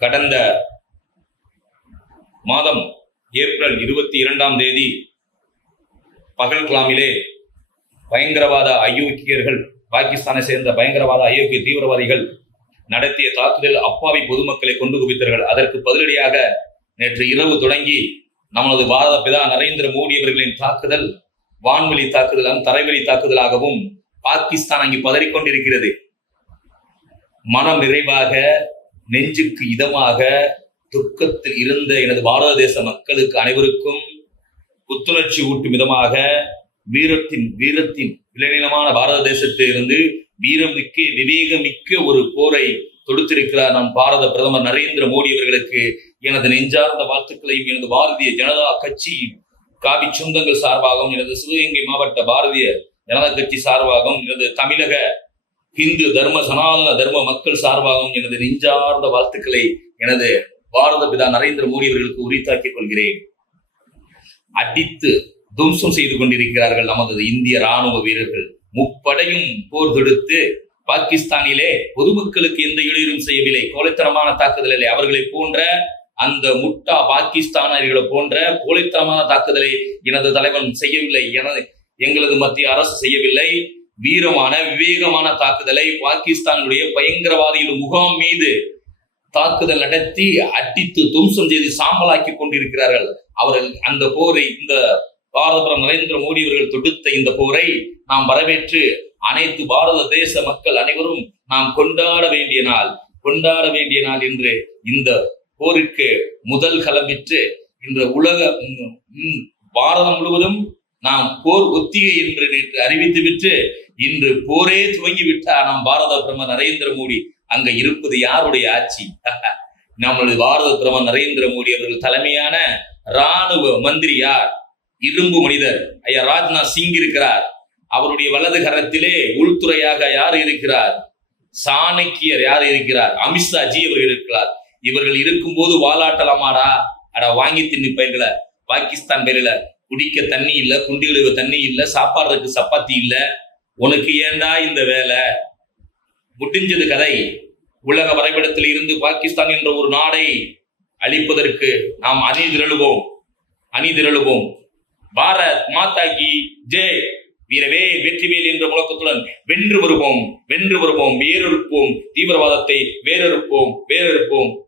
கடந்த மாதம் ஏப்ரல் இருபத்தி இரண்டாம் தேதி பகல்கலாமிலே பயங்கரவாத அயோக்கியர்கள் பாகிஸ்தானை சேர்ந்த பயங்கரவாத அயோக்கிய தீவிரவாதிகள் நடத்திய தாக்குதல் அப்பாவி பொதுமக்களை கொண்டு குவித்தார்கள். அதற்கு பதிலடியாக நேற்று இரவு தொடங்கி நமது பாரத பிதா நரேந்திர மோடி அவர்களின் தாக்குதல் வான்வெளி தாக்குதல் தரைவழி தாக்குதலாகவும் பாகிஸ்தான் அங்கு பதறிக்கொண்டிருக்கிறது. மனம் நிறைவாக நெஞ்சுக்கு இதமாக துக்கத்தில் இருந்த எனது பாரத தேச மக்களுக்கு அனைவருக்கும் புத்துணர்ச்சி ஊட்டும் விதமாக வீரத்தின் வீரத்தின் விளைநிலமான பாரத தேசத்தில் இருந்து வீரமிக்க விவேகமிக்க ஒரு போரை தொடுத்திருக்கிறார் நம் பாரத பிரதமர் நரேந்திர மோடி அவர்களுக்கு எனது நெஞ்சார்ந்த வாழ்த்துக்களையும் எனது பாரதிய ஜனதா கட்சி காவி சொந்தங்கள் சார்பாகவும் எனது சிவகங்கை மாவட்ட பாரதிய ஜனதா கட்சி சார்பாகவும் எனது தமிழக இந்து தர்ம சனாதன தர்ம மக்கள் சார்பாகவும் எனது நெஞ்சார்ந்த வாழ்த்துக்களை எனது பாரத பிதா நரேந்திர மோடி அவர்களுக்கு உரித்தாக்கிக் கொள்கிறேன். அடித்து தும்சம் செய்து கொண்டிருக்கிறார்கள் நமது இந்திய ராணுவ வீரர்கள். முப்படையும் போர் தொடுத்து பாகிஸ்தானிலே பொதுமக்களுக்கு எந்த இடையூறும் செய்யவில்லை. கோழைத்தனமான இல்லை அவர்களை போன்ற அந்த முட்டா பாகிஸ்தானர்களை போன்ற கோழைத்தனமான தாக்குதலை எனது தலைவன் செய்யவில்லை. என எங்களது மத்திய அரசு செய்யவில்லை. வீரமான விவேகமான தாக்குதலை பாகிஸ்தானுடைய பயங்கரவாதிகள் முகாம் மீது தாக்குதல் நடத்தி அடித்து தும்சம் செய்து சாம்பலாக்கி கொண்டிருக்கிறார்கள். அவர்கள் அந்த போரை இந்த பாரத நரேந்திர மோடி அவர்கள் தொடுத்த இந்த போரை நாம் வரவேற்று அனைத்து பாரத தேச மக்கள் அனைவரும் நாம் கொண்டாட வேண்டிய நாள் கொண்டாட வேண்டிய நாள் என்று இந்த போருக்கு முதல் களமிட்டு இந்த உலக பாரதம் முழுவதும் நாம் போர் ஒத்திகை என்று நேற்று அறிவித்துவிட்டு இன்று போரே துவங்கி விட்டார் நாம் பாரத பிரதமர் நரேந்திர மோடி. அங்க இருப்பது யாருடைய ஆட்சி? நம்மளது பாரத பிரதமர் நரேந்திர மோடி அவர்கள் தலைமையான ராணுவ மந்திரி யார்? இரும்பு மனிதர். ஐயா ராஜ்நாத் சிங் இருக்கிறார். அவருடைய வலது கரத்திலே உள்துறையாக யார் இருக்கிறார்? சாணக்கியர் யார் இருக்கிறார்? அமித்ஷா ஜி அவர்கள் இருக்கிறார். இவர்கள் இருக்கும் போது வாலாட்டலாமாடா? அட வாங்கி தின்னு பயிர்களை. பாகிஸ்தான் பயிரில குடிக்க தண்ணி இல்லை குண்டி தண்ணி இல்லை சாப்பாடுறதுக்கு சப்பாத்தி இல்லை. உனக்கு ஏன்டா இந்த வேலை? முடிஞ்சது கதை. உலக வரைபடத்தில் இருந்து பாகிஸ்தான் என்ற ஒரு நாடை அழிப்பதற்கு நாம் அணி திரளுவோம். அணி திரளுவோம். பாரத் மாதா கி ஜே வீரவே வெற்றிவேல் என்ற முழக்கத்துடன் வென்று வருவோம். வென்று வருவோம். வேறொருப்போம் தீவிரவாதத்தை வேறொருப்போம் வேறொருப்போம்